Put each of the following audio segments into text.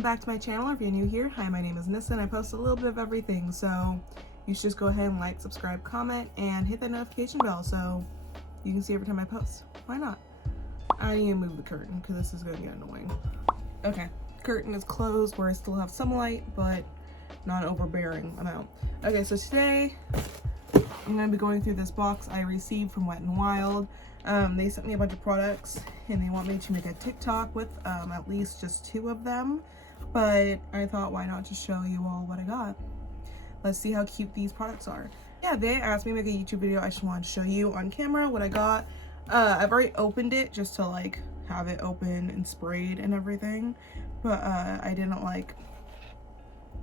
welcome back to my channel. If you're new here, hi, my name is Annisa and I post a little bit of everything, so you should just go ahead and like, subscribe, comment, and hit that notification bell so you can see every time I post. Why not? I need to move the curtain because this is going to get annoying. Okay, curtain is closed where I still have some light, but not an overbearing amount. Okay, so today I'm going to be going through this box I received from Wet n Wild. They sent me a bunch of products and they want me to make a TikTok with at least just 2 of them, but I thought why not just show you all what I got. Let's see how cute these products are. Yeah, they asked me to make a YouTube video. I just wanted to show you on camera what I got. I've already opened it just to like have it open and sprayed and everything, but I didn't like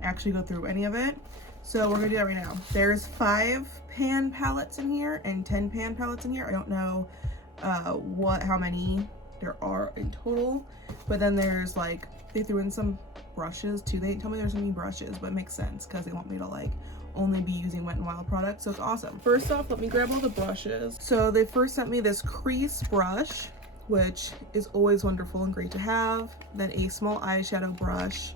actually go through any of it. So we're gonna do that right now. There's 5 pan palettes in here and 10 pan palettes in here. I don't know how many there are in total, but then there's like, they threw in some brushes too. They didn't tell me there's any brushes, but it makes sense because they want me to like only be using Wet n Wild products, so it's awesome. First off, let me grab all the brushes. So they first sent me this crease brush, which is always wonderful and great to have. Then a small eyeshadow brush.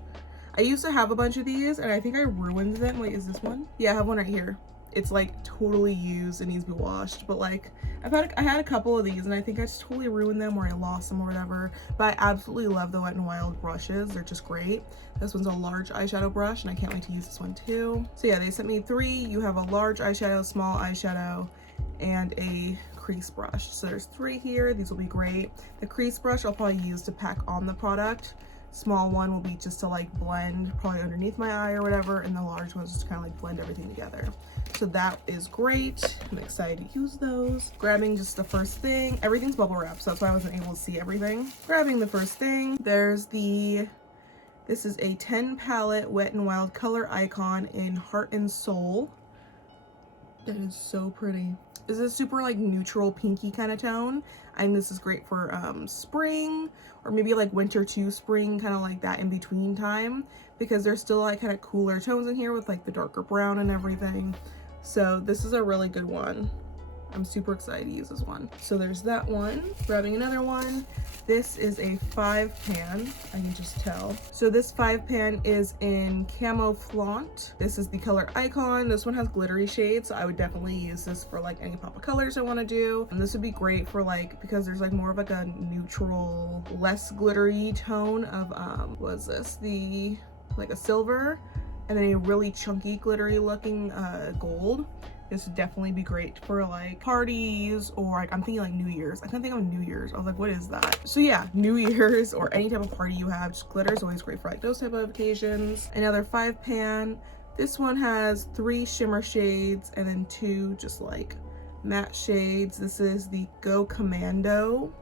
I used to have a bunch of these and I think I ruined them. Wait, is this one? Yeah, I have one right here. It's like totally used and needs to be washed, but like I had a couple of these and I think I just totally ruined them or I lost them or whatever. But I absolutely love the Wet n Wild brushes. They're just great. This one's a large eyeshadow brush and I can't wait to use this one too. So yeah, they sent me 3. You have a large eyeshadow, small eyeshadow, and a crease brush. So there's 3 here. These will be great. The crease brush I'll probably use to pack on the product. Small one will be just to like blend probably underneath my eye or whatever, and the large one's just kind of like blend everything together. So that is great. I'm excited to use those. Grabbing just the first thing. Everything's bubble wrap, so that's why I wasn't able to see everything. Grabbing the first thing. There's this is a 10 palette Wet n Wild color icon in Heart and Soul. That is so pretty. This is a super like neutral pinky kind of tone. I think this is great for spring or maybe like winter to spring, kind of like that in between time, because there's still like kind of cooler tones in here with like the darker brown and everything. So this is a really good one. I'm super excited to use this one. So there's that one. Grabbing another one. This is a 5 pan, I can just tell. So this 5 pan is in Camo Flaunt. This is the color icon. This one has glittery shades, so I would definitely use this for like any pop of colors I want to do. And this would be great for like, because there's like more of like a neutral, less glittery tone of what is this? Like a silver, and then a really chunky glittery looking gold. This would definitely be great for like parties or like, I'm thinking like New Year's. I couldn't think of New Year's. I was like, what is that? So yeah, New Year's or any type of party you have, just glitter is always great for like those type of occasions. Another 5 pan. This one has 3 shimmer shades and then 2 just like matte shades. This is the Commando.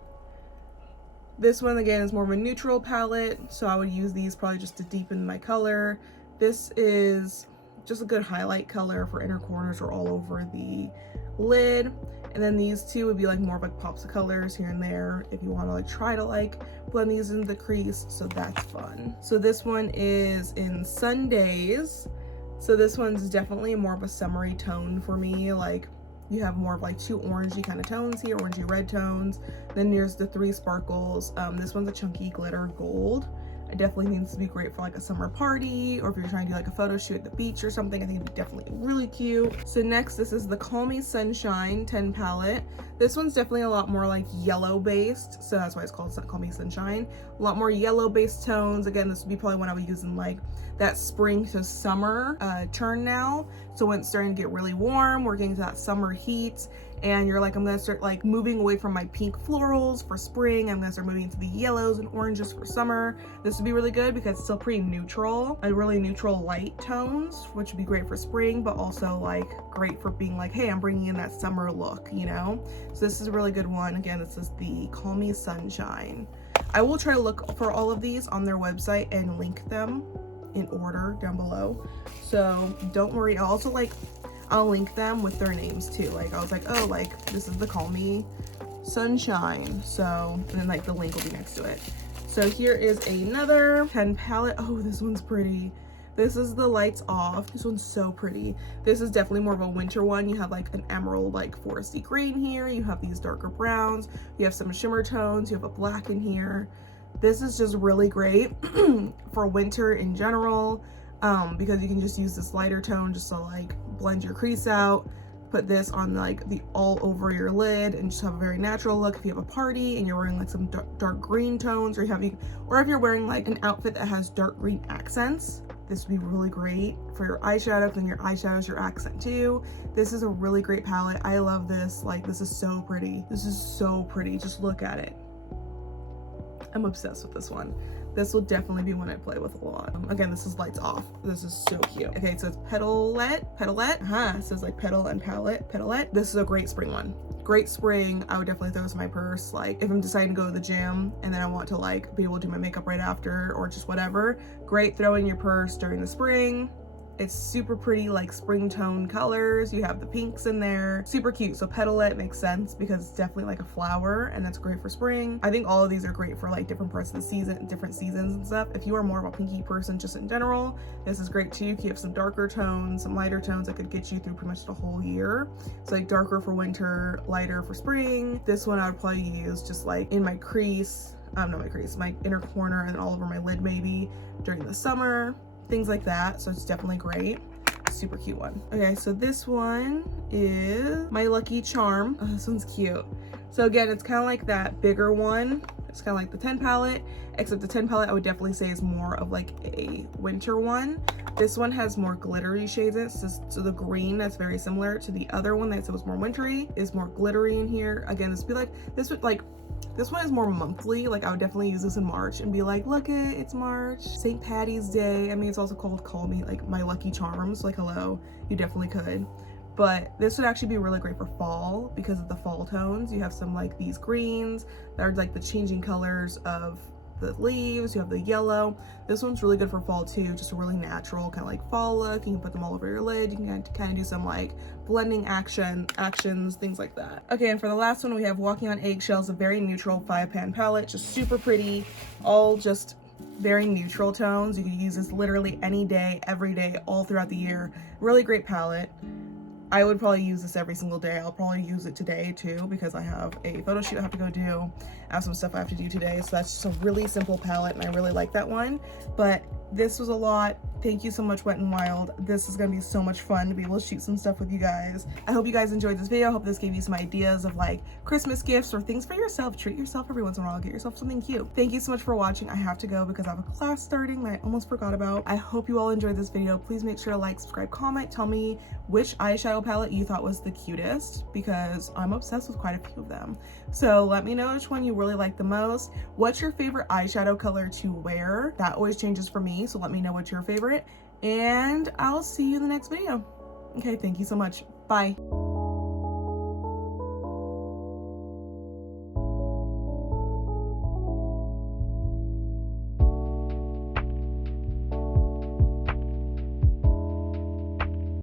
This one again is more of a neutral palette, so I would use these probably just to deepen my color. This is just a good highlight color for inner corners or all over the lid. And then these 2 would be like more of like pops of colors here and there if you want to like try to like blend these into the crease, so that's fun. So this one is in Sundays. So this one's definitely more of a summery tone for me. Like you have more of like 2 orangey kind of tones here, orangey red tones. Then there's the 3 sparkles. This one's a chunky glitter gold. I definitely think this would be great for like a summer party, or if you're trying to do like a photo shoot at the beach or something. I think it'd be definitely really cute. So next, this is the Call Me Sunshine 10 palette. This one's definitely a lot more like yellow based, so that's why it's called Call Me Sunshine. A lot more yellow based tones. Again, this would be probably one I would use in like that spring to summer turn now. So when it's starting to get really warm, we're getting to that summer heat, and you're like, I'm gonna start like moving away from my pink florals for spring. I'm gonna start moving into the yellows and oranges for summer. This would be really good because it's still pretty neutral, a really neutral light tones, which would be great for spring, but also like great for being like, hey, I'm bringing in that summer look, you know? So this is a really good one. Again, this is the Call Me Sunshine. I will try to look for all of these on their website and link them in order down below, so don't worry. I'll link them with their names too. Like I was like, oh, like this is the Call Me Sunshine, so, and then like the link will be next to it. So here is another 10 palette. Oh, this one's pretty. This is the Lights Off. This one's so pretty. This is definitely more of a winter one. You have like an emerald, like foresty green here. You have these darker browns. You have some shimmer tones. You have a black in here. This is just really great for winter in general, because you can just use this lighter tone just to like blend your crease out. Put this on like the all over your lid and just have a very natural look. If you have a party and you're wearing like some dark green tones, or if you're wearing like an outfit that has dark green accents, this would be really great for your eyeshadow, and your eyeshadow is your accent too. This is a really great palette. I love this. Like, this is so pretty. This is so pretty. Just look at it. I'm obsessed with this one. This will definitely be one I play with a lot. Again, this is lights off. This is so cute. Okay, so it's petalette. It says like petal and palette, petalette. This is a great spring one. Great spring. I would definitely throw this in my purse. Like if I'm deciding to go to the gym and then I want to like be able to do my makeup right after, or just whatever. Great throw in your purse during the spring. It's super pretty, like spring tone colors. You have the pinks in there, super cute. So petalette makes sense because it's definitely like a flower, and that's great for spring. I think all of these are great for like different parts of the season, different seasons and stuff. If you are more of a pinky person just in general, this is great too. If you have some darker tones, some lighter tones that could get you through pretty much the whole year. So like darker for winter, lighter for spring. This one I would probably use just like in my crease, not my crease, my inner corner, and then all over my lid maybe during the summer. Things like that. So it's definitely great. Super cute one. Okay, so this one is my Lucky Charm. Oh, this one's cute. So again, it's kind of like that bigger one. It's kind of like the 10 palette, except the 10 palette I would definitely say is more of like a winter one. This one has more glittery shades in it. So the green that's very similar to the other one that was more wintry is more glittery in here. Again, this one is more monthly. Like I would definitely use this in March and be like, look it's March, St. Patty's Day. I mean, it's also called Call Me like My Lucky Charms. Like hello, you definitely could. But this would actually be really great for fall because of the fall tones. You have some like these greens that are like the changing colors of the leaves. You have the yellow. This one's really good for fall too, just a really natural kind of like fall look. You can put them all over your lid. You can kind of do some like blending actions, things like that. Okay, and for the last one we have Walking on Eggshells, a very neutral 5-pan palette, just super pretty, all just very neutral tones. You can use this literally any day, every day, all throughout the year. Really great palette. I would probably use this every single day. I'll probably use it today too because I have a photo shoot I have to go do. I have some stuff I have to do today. So that's just a really simple palette and I really like that one. But this was a lot. Thank you so much, Wet n Wild. This is gonna be so much fun to be able to shoot some stuff with you guys. I hope you guys enjoyed this video. I hope this gave you some ideas of like Christmas gifts or things for yourself. Treat yourself every once in a while. Get yourself something cute. Thank you so much for watching. I have to go because I have a class starting that I almost forgot about. I hope you all enjoyed this video. Please make sure to like, subscribe, comment. Tell me which eyeshadow palette you thought was the cutest because I'm obsessed with quite a few of them. So let me know which one you really like the most. What's your favorite eyeshadow color to wear? That always changes for me. So let me know what's your favorite. And I'll see you in the next video. Okay, thank you so much. Bye.